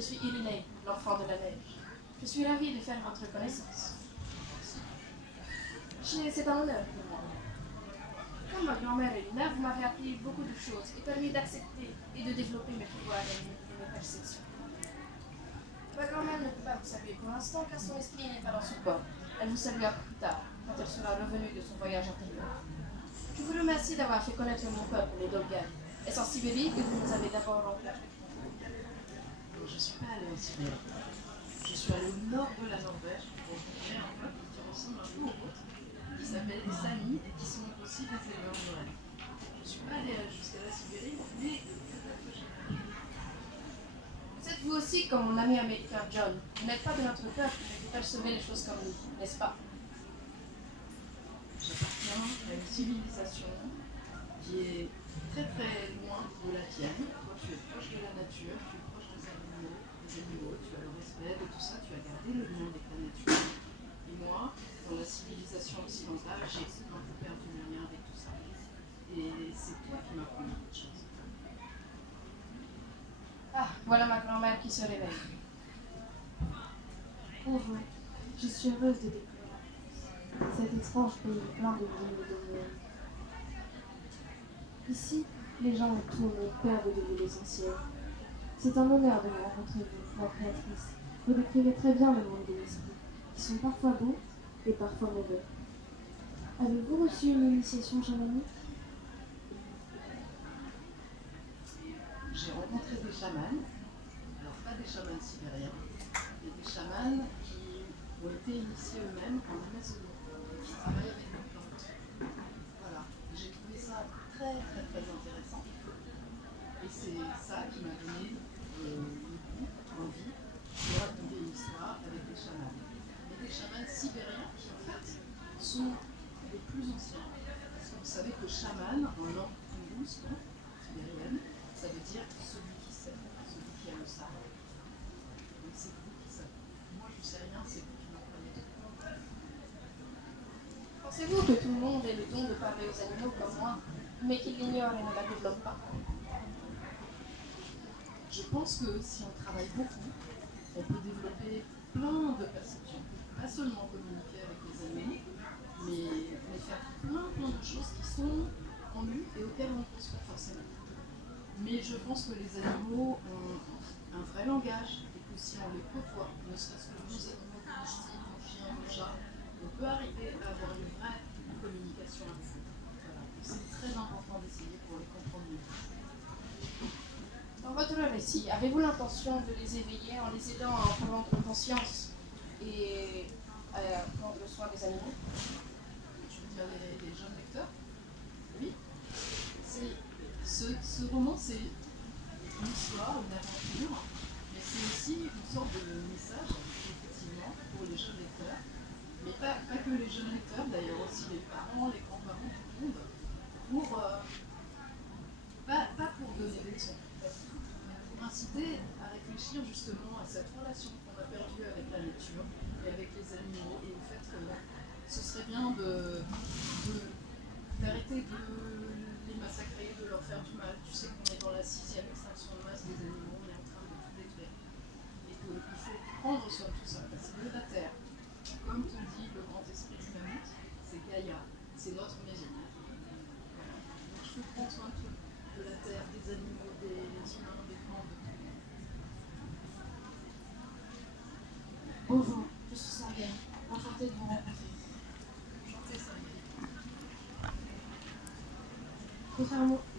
Je suis Irinée, l'enfant de la neige. Je suis ravie de faire votre connaissance. C'est un honneur pour moi. Comme ma grand-mère est là, vous m'avez appris beaucoup de choses et permis d'accepter et de développer mes pouvoirs et mes perceptions. Ma grand-mère ne peut pas vous saluer pour l'instant car son esprit n'est pas dans son corps. Elle vous saluera plus tard, quand elle sera revenue de son voyage intérieur. Je vous remercie d'avoir fait connaître mon peuple, les Dolgan. Est-ce en Sibérie que vous nous avez d'abord rencontrés? Je ne suis pas allée en Sibérie. Je suis allée au nord de la Norvège pour rencontrer un peuple qui ressemble un peu au vôtre, qui s'appelle les Samis et qui sont aussi des éleveurs de rennes. Je ne suis pas allée jusqu'à la Sibérie, mais peut-être que j'aimerais. Vous êtes vous aussi comme mon ami américain John. Vous n'êtes pas de notre peuple, mais vous percevez les choses comme nous, n'est-ce pas? J'appartiens à une civilisation qui est très très loin de la tienne. Toi, tu es proche de la nature, tu es proche des animaux, tu as le respect de tout ça, tu as gardé le lien avec la nature. Et moi, dans la civilisation occidentale, j'ai un peu perdu le lien avec tout ça. Et c'est toi qui m'as appris beaucoup de choses. Ah, voilà ma grand-mère qui se réveille. Bonjour, je suis heureuse de découvrir cet étrange pays plein de vie et de monde. Ici, les gens ont tout, mais perdent de vue l'essentiel. C'est un honneur de me rencontrer vous, ma créatrice. Vous décrivez très bien le monde de l'esprit, qui sont parfois beaux et parfois mauvais. Avez-vous reçu une initiation chamanique? J'ai rencontré des chamans, alors pas des chamans sibériens, mais des chamans qui ont été initiés eux-mêmes en Amazonie, et qui travaillent avec les plantes. Voilà, j'ai trouvé ça très très très intéressant. Et c'est ça qui m'a donné le goût, l'envie de raconter une histoire avec des chamans. Et des chamans sibériens qui en fait sont les plus anciens. Parce que vous savez que chaman en langue toulouse, sibérienne, ça veut dire celui qui sait, celui qui a le savoir. Donc c'est vous qui savez. Moi je sais rien, c'est vous qui m'apprenez tout. Pensez-vous que tout le monde ait le don de parler aux animaux comme moi, mais qu'ils l'ignorent et ne la développent pas? Je pense que si on travaille beaucoup, on peut développer plein de perceptions. Pas seulement communiquer avec les animaux, mais faire plein de choses qui sont en nous et auxquelles on ne pense pas forcément. Mais je pense que les animaux ont un vrai langage et que si on les côtoie, ne serait-ce que nos animaux domestiques, nos chiens, nos chats, on peut arriver à avoir une vraie communication avec eux. Voilà. C'est très important d'essayer pour les comprendre mieux. Dans votre récit, avez-vous l'intention de les éveiller en les aidant à en prendre conscience et à prendre soin des animaux? Tu veux dire les jeunes lecteurs? Oui. Ce roman, c'est une histoire, une aventure, mais c'est aussi une sorte de message, effectivement, pour les jeunes lecteurs. Mais pas que les jeunes lecteurs, d'ailleurs aussi les parents, les grands-parents, tout le monde, pas pour donner des leçons, pas du tout, mais pour inciter à réfléchir justement à cette relation qu'on a perdue avec la nature et avec les animaux, et au fait que ce serait bien d'arrêter de les massacrer, de leur faire du mal. Tu sais qu'on est dans la 6e extinction de masse des animaux, on est en train de tout détruire. Et qu'il faut prendre soin de tout ça, parce que la Terre, comme te dit le grand esprit du mammouth, c'est Gaïa, c'est notre maison. Donc je veux prendre soin de tout, de la Terre, des animaux, des humains, des plantes, de tout. Bonjour, je suis Sargane. Enchantée de vous rencontrer. Chantez ça, Je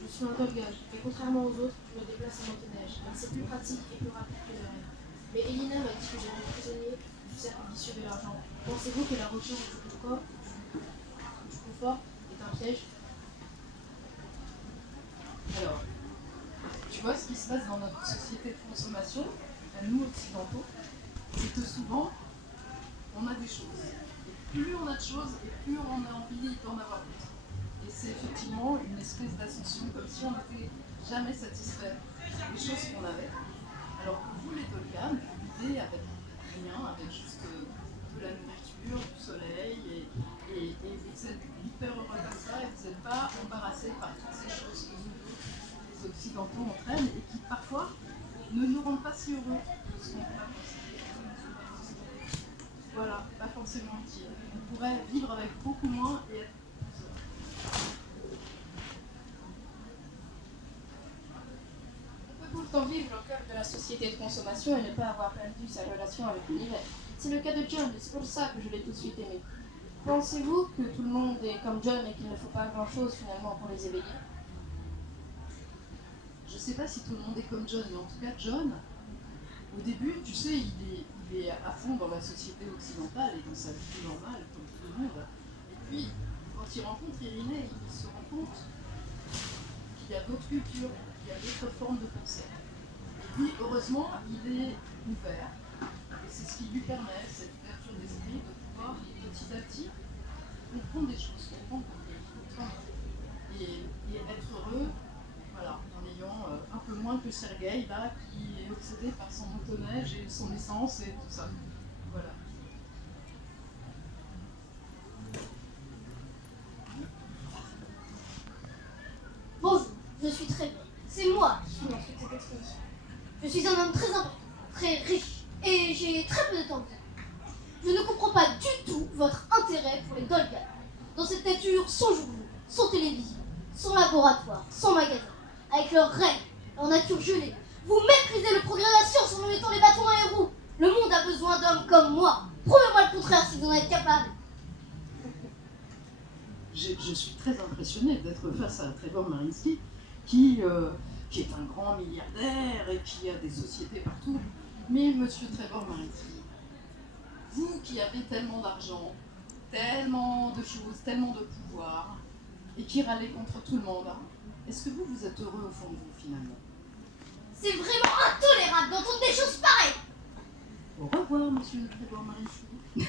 suis un Dolgan, et contrairement aux autres, je me déplace en motoneige, car c'est plus pratique et plus rapide que le rêve. Mais Elina m'a dit que j'étais prisonnier du cercle vicieux de l'argent. Pensez-vous que la recherche du confort est un piège? Alors, tu vois ce qui se passe dans notre société de consommation, à nous occidentaux, c'est que souvent, on a des choses. Et plus on a de choses, et plus on a envie d'en avoir plus. Et c'est effectivement une espèce d'ascension, comme si on n'était jamais satisfait des choses qu'on avait. Alors que vous, les Tolkien, vous vivez avec rien, avec juste de la nourriture, du soleil, et vous êtes hyper heureux comme ça, et vous n'êtes pas embarrassé par toutes ces choses que nous, les Occidentaux, entraînent, et qui parfois ne nous rendent pas si heureux que ce qu'on pourrait penser. Voilà, pas forcément utile. On pourrait vivre avec beaucoup moins et être plus heureux. On peut pourtant vivre au cœur de la société de consommation et ne pas avoir perdu sa relation avec l'univers. C'est le cas de John, et c'est pour ça que je l'ai tout de suite aimé. Pensez-vous que tout le monde est comme John et qu'il ne faut pas grand-chose finalement pour les éveiller? Je ne sais pas si tout le monde est comme John, mais en tout cas, John, au début, tu sais, il est à fond dans la société occidentale et dans sa vie normale, comme tout le monde. Et puis, quand il rencontre Irénée, il se rend compte qu'il y a d'autres cultures, qu'il y a d'autres formes de pensée. Et puis, heureusement, il est ouvert. Et c'est ce qui lui permet, cette ouverture d'esprit, de pouvoir petit à petit comprendre des choses, comprendre autrement. Et être heureux, voilà, en ayant un peu moins que Sergueï, là, qui est obsédé par son motoneige et son essence et tout ça. Voilà. Bonjour, je suis très bien. C'est moi qui finance toute cette expédition. Je suis un homme très important, très riche, et j'ai très peu de temps. Je ne comprends pas du tout votre intérêt pour les Dolganes. Dans cette nature sans journaux, sans télévision, sans laboratoire, sans magasin, avec leurs règles, leur nature gelée. Vous méprisez le progrès de la science en nous mettant les bâtons dans les roues. Le monde a besoin d'hommes comme moi. Prouvez-moi le contraire si vous en êtes capable. Je suis très impressionnée d'être face à Trevor Marinsky, qui est un grand milliardaire et qui a des sociétés partout. Mais monsieur Trevor Marinsky, vous qui avez tellement d'argent, tellement de choses, tellement de pouvoir, et qui râlez contre tout le monde, est-ce que vous êtes heureux au fond de vous finalement? C'est vraiment intolérable d'entendre des choses pareilles. Au revoir, monsieur Trevor Marinsky.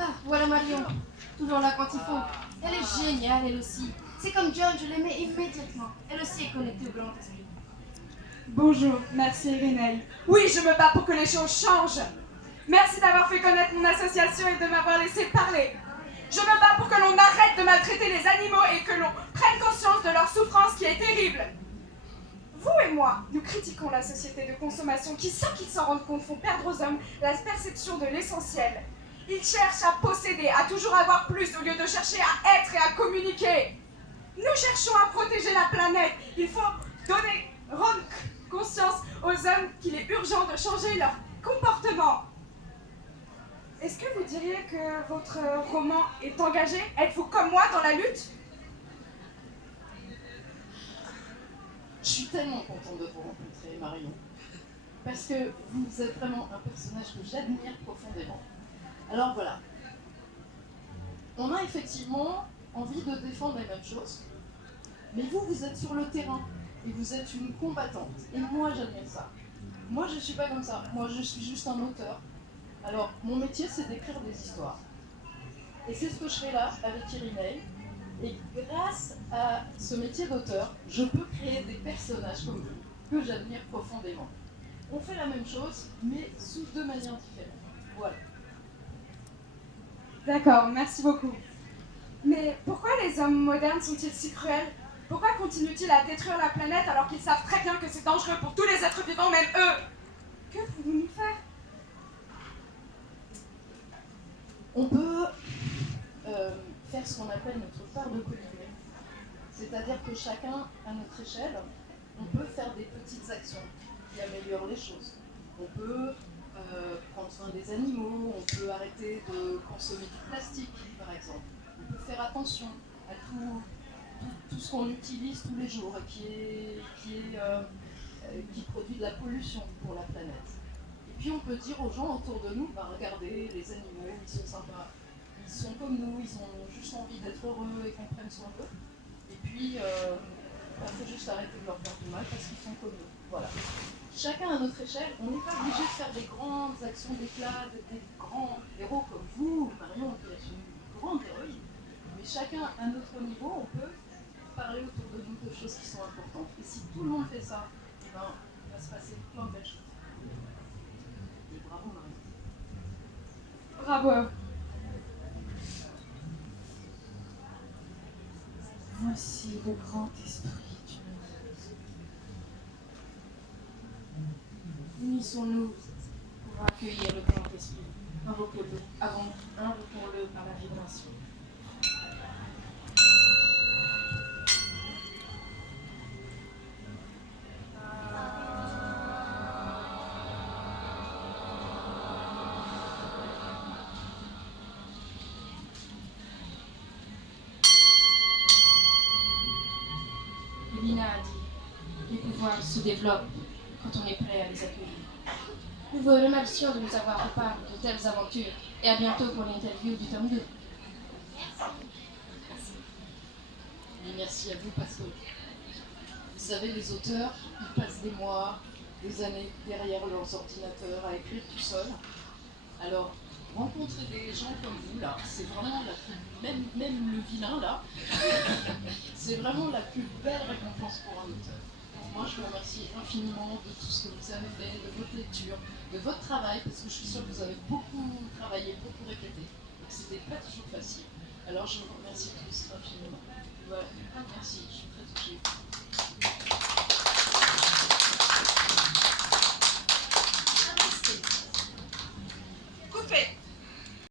Ah, voilà Marion, toujours là quand il faut. Elle est géniale, elle aussi. C'est comme John, je l'aimais immédiatement. Elle aussi est connectée au grand esprit. Bonjour, merci Irénée. Oui, je me bats pour que les choses changent. Merci d'avoir fait connaître mon association et de m'avoir laissé parler. Je me bats pour que l'on arrête de maltraiter les animaux et que l'on prenne conscience de leur souffrance qui est terrible. Vous et moi, nous critiquons la société de consommation qui, sans qu'ils s'en rendent compte, font perdre aux hommes la perception de l'essentiel. Ils cherchent à posséder, à toujours avoir plus au lieu de chercher à être et à communiquer. Nous cherchons à protéger la planète. Il faut rendre conscience aux hommes qu'il est urgent de changer leur comportement. Est-ce que vous diriez que votre roman est engagé? Êtes-vous comme moi dans la lutte? Je suis tellement contente de vous rencontrer, Marion, parce que vous êtes vraiment un personnage que j'admire profondément. Alors voilà, on a effectivement envie de défendre les mêmes choses, mais vous êtes sur le terrain et vous êtes une combattante. Et moi, j'admire ça. Moi, je ne suis pas comme ça. Moi, je suis juste un auteur. Alors, mon métier, c'est d'écrire des histoires. Et c'est ce que je fais là, avec Irénée. Et grâce à ce métier d'auteur, je peux créer des personnages comme vous, que j'admire profondément. On fait la même chose, mais sous deux manières différentes. Voilà. D'accord, merci beaucoup. Mais pourquoi les hommes modernes sont-ils si cruels? Pourquoi continuent-ils à détruire la planète alors qu'ils savent très bien que c'est dangereux pour tous les êtres vivants, même eux? Que pouvons-nous faire? On peut faire ce qu'on appelle notre part de colibri. C'est-à-dire que chacun, à notre échelle, on peut faire des petites actions qui améliorent les choses. On peut prendre soin des animaux, on peut arrêter de consommer du plastique, par exemple. On peut faire attention à tout ce qu'on utilise tous les jours et qui produit de la pollution pour la planète. Et puis on peut dire aux gens autour de nous, regardez, les animaux, ils sont sympas, ils sont comme nous, ils ont juste envie d'être heureux et qu'on prenne soin d'eux. Et puis, il faut juste arrêter de leur faire du mal parce qu'ils sont comme nous. Voilà. Chacun à notre échelle, on n'est pas obligé de faire des grandes actions d'éclat, des grands héros comme vous, Marion, qui est une grande héroïne. Mais chacun à notre niveau, on peut parler autour de nous de choses qui sont importantes. Et si tout le monde fait ça, il va se passer plein de belles choses. Et bravo, Marion. Bravo à vous. Voici le grand esprit du monde. Unissons-nous pour accueillir le Saint-Esprit. Invoquons-le par la vibration. Lina a dit, les pouvoirs se développent quand on est prêt à les accueillir. Nous vous remercions de nous avoir fait part de telles aventures et à bientôt pour l'interview du tome 2. Et merci à vous parce que vous savez, les auteurs, ils passent des mois, des années derrière leurs ordinateurs à écrire tout seuls. Alors, rencontrer des gens comme vous, là, c'est vraiment la plus... Même le vilain, là, c'est vraiment la plus belle récompense pour un auteur. Moi, je vous remercie infiniment de tout ce que vous avez fait, de votre lecture, de votre travail, parce que je suis sûre que vous avez beaucoup travaillé, beaucoup répété, et que c'était pas toujours facile. Alors, je vous remercie tous infiniment. Voilà. Merci, je suis très touchée.